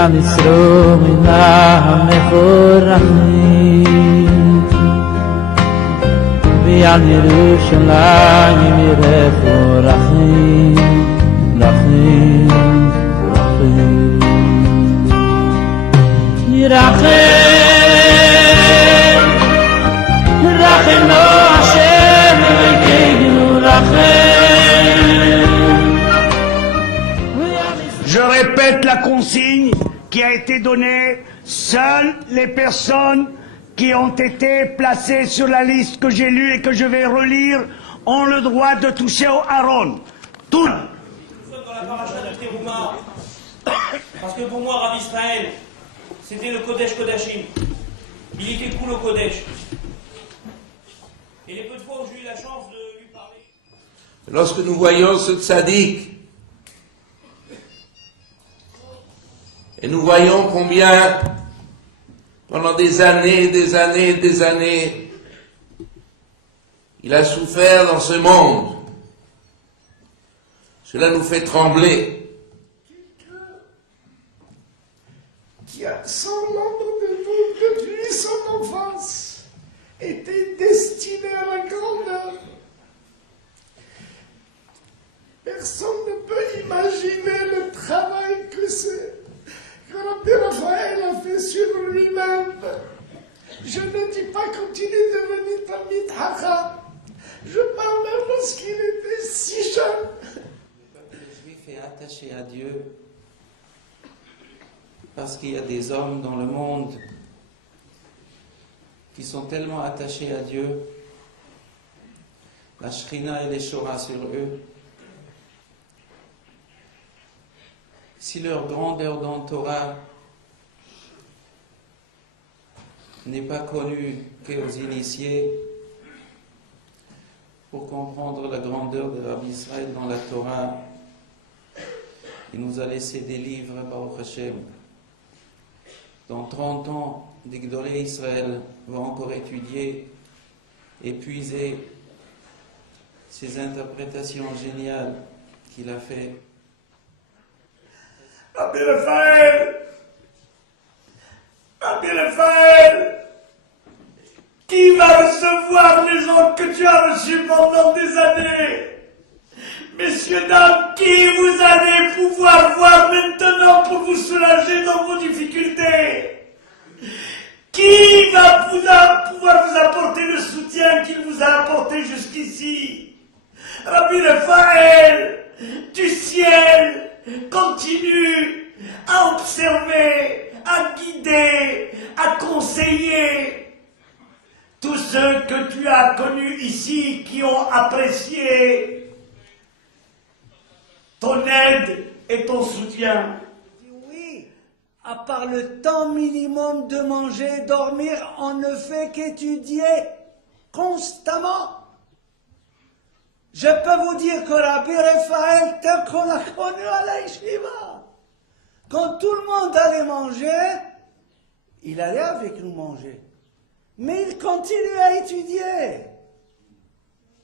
הנסרו מן המבורכים ועל ירושלים מבורכים רחים רחים ירחם רחמנו השם אלוהינו רחם. Je répète la consigne qui a été donnée. Seules les personnes qui ont été placées sur la liste que j'ai lue et que je vais relire ont le droit de toucher au Aaron. Tout. Nous sommes dans la paracha de Teruma, parce que pour moi, Rabbi Israël, c'était le Kodesh Kodashim. Il était cool au Kodesh. Et les peu de fois où j'ai eu la chance de lui parler... Lorsque nous voyons ce tzaddik, et nous voyons combien, pendant des années, il a souffert dans ce monde. Cela nous fait trembler. Qui a, sans l'ombre de doute, depuis son enfance, était destiné à la grandeur. Personne ne peut imaginer le travail que Rabbi Raphaël a fait sur lui-même. Je ne dis pas quand il est devenu Talmid Chacham. Je parle même lorsqu'il était si jeune. Le juif est attaché à Dieu parce qu'il y a des hommes dans le monde qui sont tellement attachés à Dieu, la Shrina et les Shora sur eux. Si leur grandeur dans le Torah n'est pas connue qu'aux initiés, pour comprendre la grandeur de Rabbi Israël dans la Torah, il nous a laissé des livres, Baruch Hashem. Dans 30 ans, des Gdolei Israël vont encore étudier, épuiser ces interprétations géniales qu'il a fait. Rabbi Raphaël, qui va recevoir les gens que tu as reçus pendant des années? Messieurs, dames, qui vous allez pouvoir voir maintenant pour vous soulager dans vos difficultés? Qui va pouvoir vous apporter le soutien qu'il vous a apporté jusqu'ici? Rabbi Raphaël, du ciel, continue à observer, à guider, à conseiller tous ceux que tu as connus ici qui ont apprécié ton aide et ton soutien. Oui, à part le temps minimum de manger, dormir, on ne fait qu'étudier constamment. Je peux vous dire que Rabbi Raphaël, tel qu'on l'a connu à la yeshiva, quand tout le monde allait manger, il allait avec nous manger. Mais il continuait à étudier.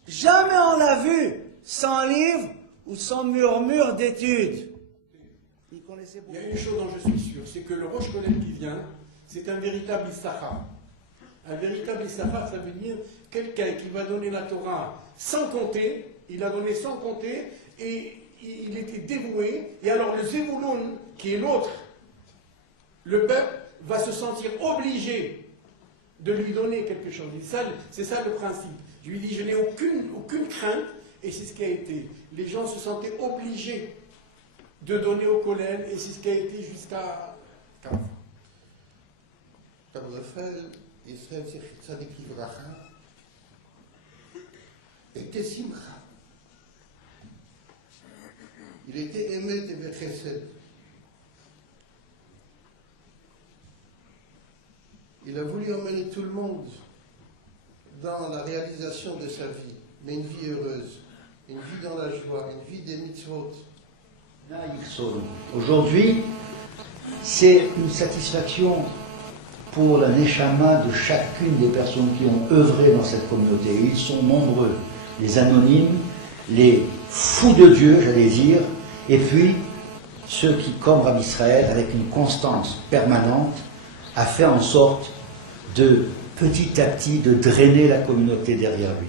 Jamais on l'a vu sans livre ou sans murmure d'études. Il y a une chose dont je suis sûr, c'est que le Rosh Kollel qui vient, c'est un véritable Issachar. Un véritable Issachar, ça veut dire quelqu'un qui va donner la Torah sans compter, il a donné sans compter, et il était dévoué, et alors le Zevulun, qui est l'autre, le peuple, va se sentir obligé de lui donner quelque chose. C'est ça le principe. Je lui dis, je n'ai aucune crainte, et c'est ce qui a été. Les gens se sentaient obligés de donner au Kollel, et c'est ce qui a été jusqu'à... Rabbi Raphaël, Israël Tzadik Livracha, était Simcha. Il était Emet et Bechesed. Il a voulu emmener tout le monde dans la réalisation de sa vie, mais une vie heureuse, une vie dans la joie, une vie des mitzvot. Aujourd'hui, c'est une satisfaction pour la neshama de chacune des personnes qui ont œuvré dans cette communauté. Ils sont nombreux, les anonymes, les fous de Dieu, j'allais dire, et puis ceux qui, comme Rabbi Israël, avec une constance permanente, a fait en sorte de, petit à petit, de drainer la communauté derrière lui.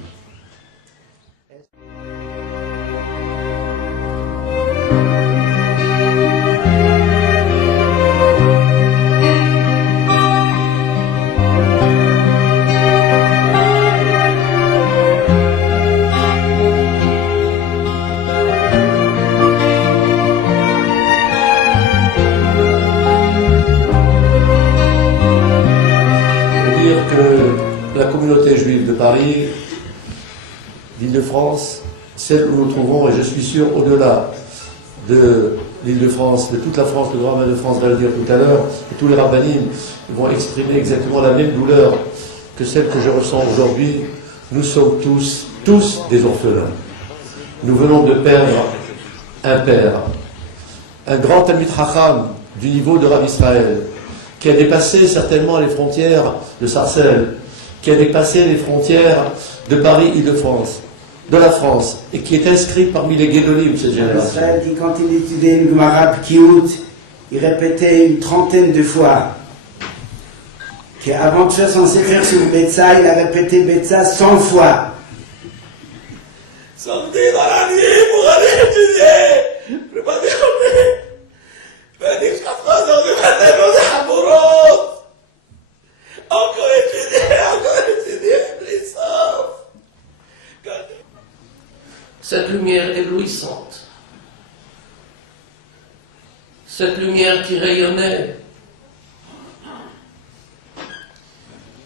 La communauté juive de Paris, d'Île-de-France, celle où nous trouvons, et je suis sûr au-delà de l'Île-de-France, de toute la France, le grand rabbin de France va le dire tout à l'heure, et tous les rabbinim vont exprimer exactement la même douleur que celle que je ressens aujourd'hui. Nous sommes tous des orphelins. Nous venons de perdre un père, un grand Talmid Chacham du niveau de Rabbi Israël, qui a dépassé certainement les frontières de Sarcelles, qui a dépassé les frontières de Paris, Île-de-France, de la France, et qui est inscrit parmi les Guédolim de cette génération. Israël dit quand il étudiait une Gemara Pkiout, il répétait une trentaine de fois qu'avant de faire son sécher sur Betsa, il a répété Betsa 100 fois. Sortez dans la nuit pour aller étudier. Je ne vais pas déconner. Je vais jusqu'à 3 heures du matin dans un bourreau. Encore étudier, les sauf. Cette lumière éblouissante, cette lumière qui rayonnait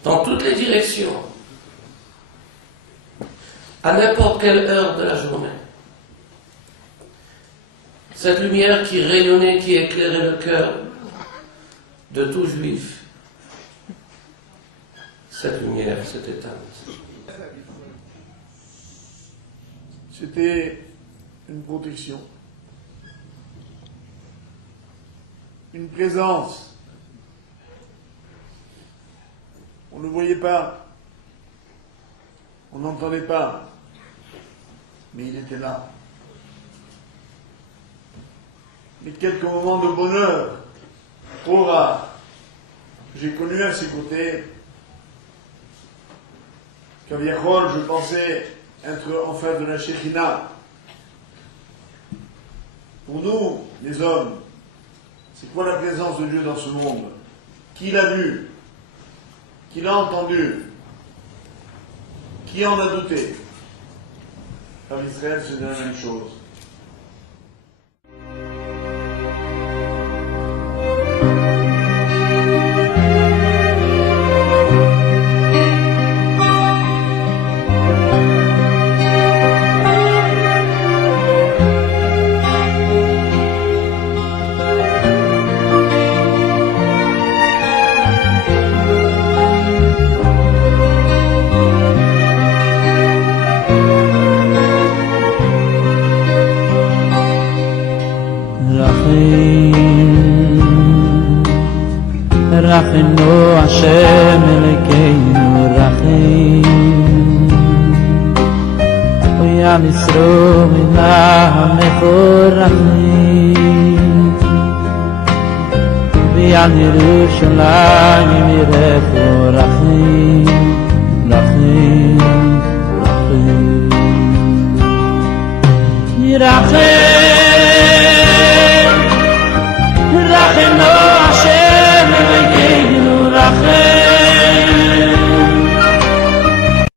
dans toutes les directions, à n'importe quelle heure de la journée. Cette lumière qui rayonnait, qui éclairait le cœur de tout juif. Cette lumière s'est éteinte. C'était une protection, une présence. On ne le voyait pas, on n'entendait pas, mais il était là. Mais quelques moments de bonheur, trop rares, que j'ai connus à ses côtés, qu'Aviachol, je pensais être en face de la Shekhina. Pour nous, les hommes, c'est quoi la présence de Dieu dans ce monde? Qui l'a vu? Qui l'a entendu? Qui en a douté? Par Israël, c'est la même chose. רחנו השם אלוקינו רחים ויען ישרו מן המבורכים ויען ירושלים ירחו רחים רחים רחים ירחם